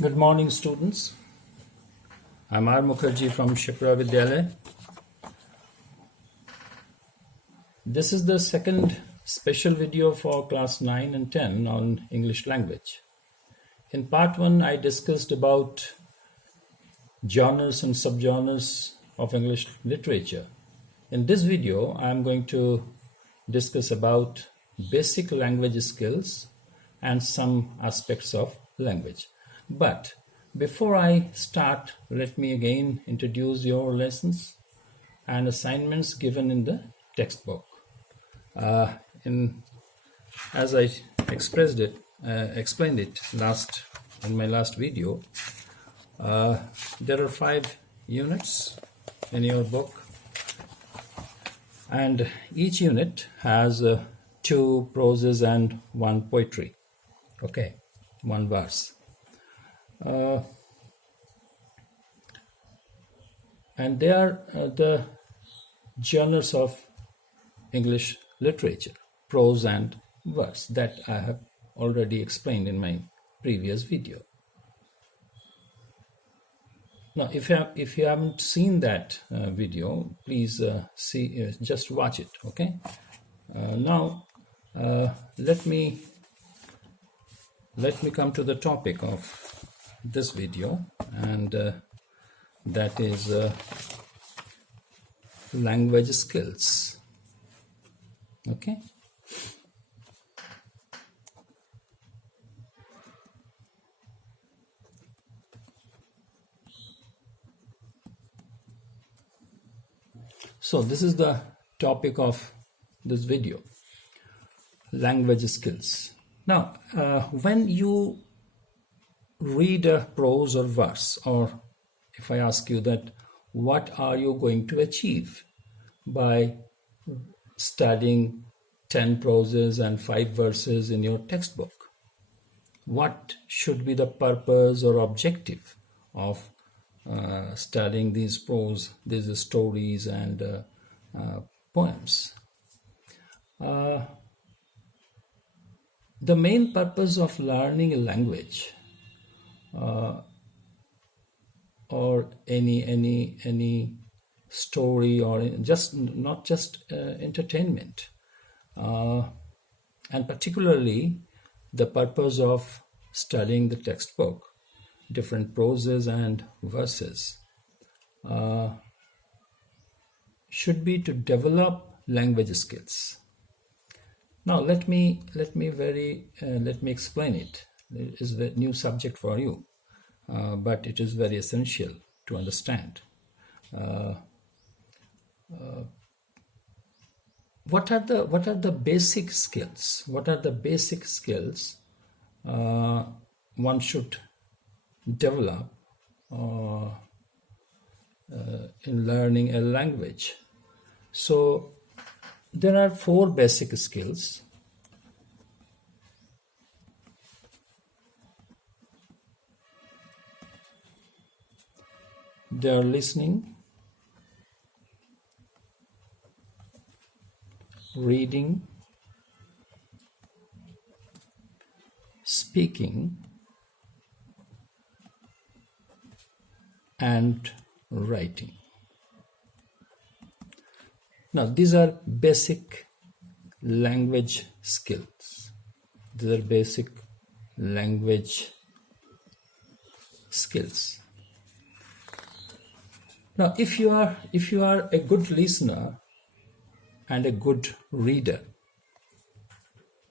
Good morning, students. I'm R.Mukharjee from Shipra, Vidyalaya. This is the second special video for class 9 and 10 on English language. In part 1, I discussed about genres and subgenres of English literature. In this video, I'm going to discuss about basic language skills and some aspects of language. But before I start, let me again introduce your lessons and assignments given in the textbook. As I explained it in my last video, there are 5 units in your book, and each unit has 2 proses and 1 poetry. Okay, 1 verse. And they are the genres of English literature, prose and verse, that I have already explained in my previous video. Now, if you haven't seen that video, please just watch it. Okay. Now, let me come to the topic of this video, and that is language skills. Okay. So this is the topic of this video, language skills. Now, when you read a prose or verse, or if I ask you that, what are you going to achieve by studying 10 proses and 5 verses in your textbook? What should be the purpose or objective of studying these prose, these stories and poems? The main purpose of learning a language or any story, or not just entertainment, and particularly the purpose of studying the textbook, different proses and verses, should be to develop language skills. Now let me explain it. It is a new subject for you, but it is very essential to understand. What are the basic skills? What are the basic skills one should develop in learning a language? So there are 4 basic skills. They are listening, reading, speaking, and writing. Now, these are basic language skills. These are basic language skills. Now, if you are a good listener and a good reader,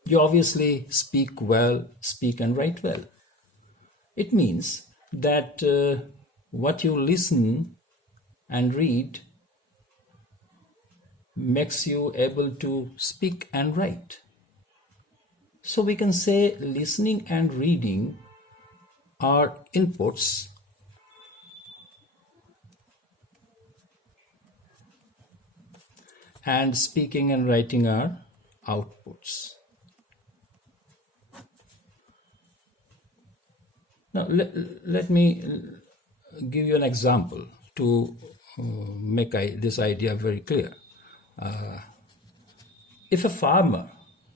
you obviously speak and write well. It means that what you listen and read makes you able to speak and write. So we can say listening and reading are inputs, and speaking and writing are outputs. Now let me give you an example to make this idea very clear. If a farmer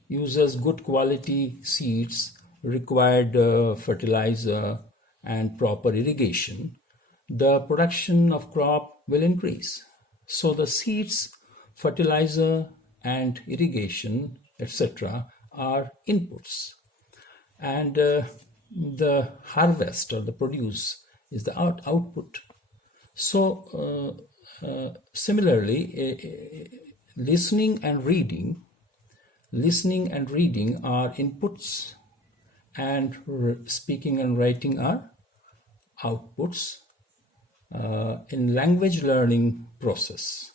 uses good quality seeds, required fertilizer, and proper irrigation, the production of crop will increase. So the seeds, fertilizer, and irrigation, etc., are inputs. And the harvest or the produce is the output. So similarly, listening and reading are inputs, and speaking and writing are outputs in language learning process.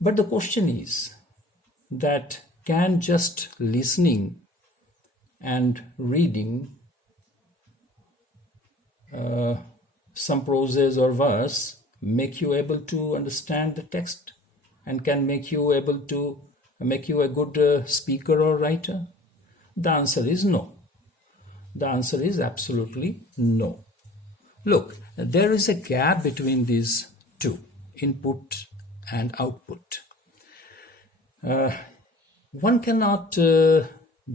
But the question is that can just listening and reading some prose or verse make you able to understand the text and can make you a good speaker or writer? The answer is no. The answer is absolutely no. Look, there is a gap between these two, input and output. One cannot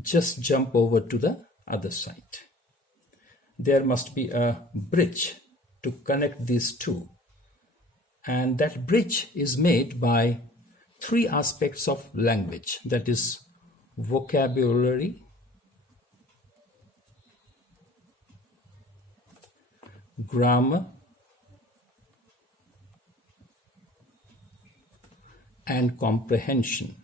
just jump over to the other side. There must be a bridge to connect these two. And that bridge is made by three aspects of language, that is vocabulary, grammar, and comprehension.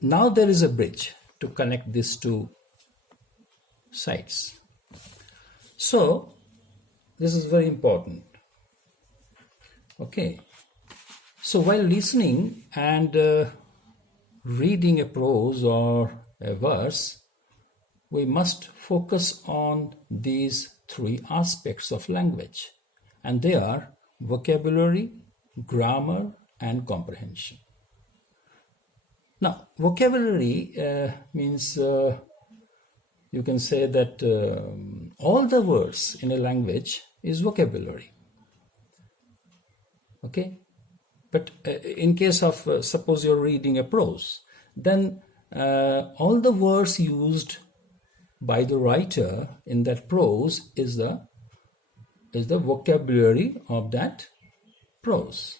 Now there is a bridge to connect these two sides. So this is very important. Okay. So while listening and reading a prose or a verse, we must focus on these three aspects of language, and they are vocabulary, grammar, and comprehension. Now, vocabulary means you can say that all the words in a language is vocabulary. Okay? But in case of, suppose you're reading a prose, then all the words used by the writer in that prose is the vocabulary of that prose.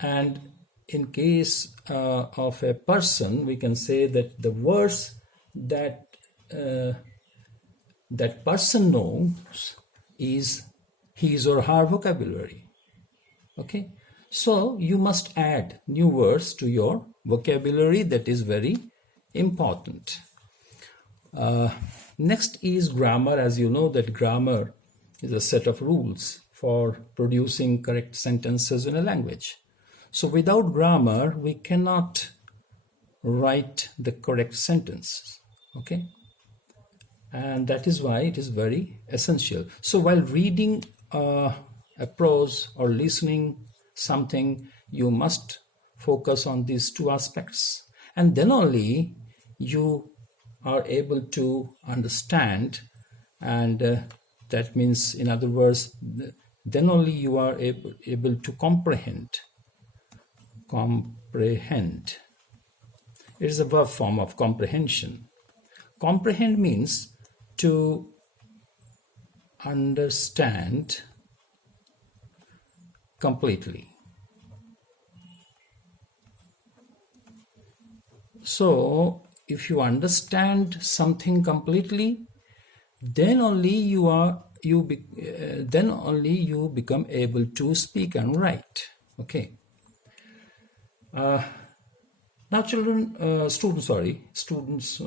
And in case of a person, we can say that the words that that person knows is his or her vocabulary. Okay, so you must add new words to your vocabulary. That is very important. Next is grammar. As you know, that grammar is a set of rules for producing correct sentences in a language. So without grammar, we cannot write the correct sentence. Okay, and that is why it is very essential. So while reading a prose or listening something, you must focus on these two aspects, and then only you are able to understand, and that means, in other words, then only you are able to comprehend. Comprehend. It is a verb form of comprehension. Comprehend means to understand completely. So, if you understand something completely, then only you become able to speak and write. Okay. Now, students,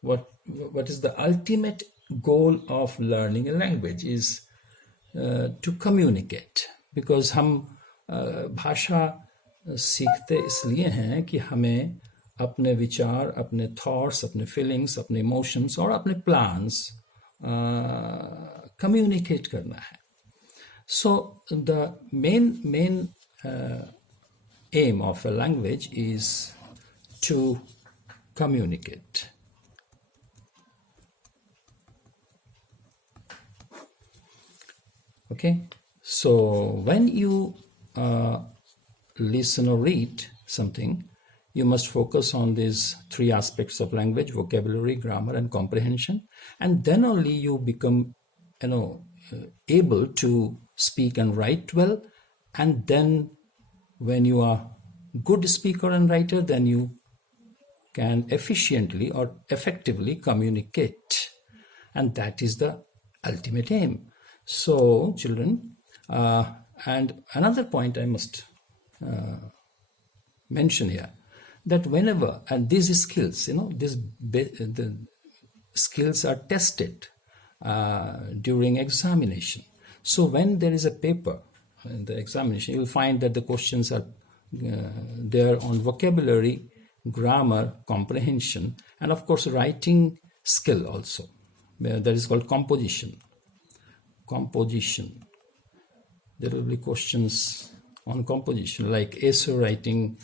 what is the ultimate goal of learning a language is to communicate, because हम भाषा सीखते इसलिए हैं कि हमें अपने विचार, अपने थॉट्स, अपने फीलिंग्स, अपने इमोशंस और अपने प्लान्स कम्युनिकेट करना है. So the main aim of a language is to communicate. Okay, so when you listen or read something, you must focus on these three aspects of language: vocabulary, grammar, and comprehension. And then only you become, able to speak and write well. And then when you are good speaker and writer, then you can efficiently or effectively communicate. And that is the ultimate aim. So, children, and another point I must mention here, that whenever, and these skills, the skills are tested during examination. So when there is a paper in the examination, you will find that the questions are there on vocabulary, grammar, comprehension, and of course writing skill also. That is called composition. There will be questions on composition like essay writing,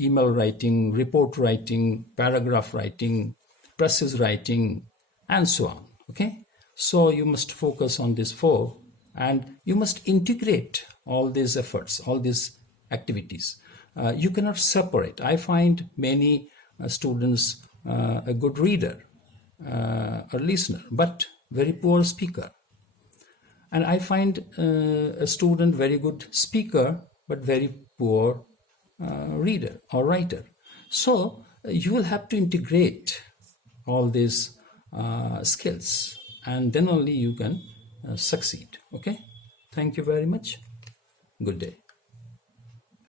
email writing, report writing, paragraph writing, presses writing, and so on. Okay, so you must focus on these four, and you must integrate all these efforts, all these activities. You cannot separate. I find many students a good reader, a listener, but very poor speaker. And I find a student very good speaker, but very poor reader or writer. So you will have to integrate all these skills, and then only you can succeed. Okay. Thank you very much. Good day.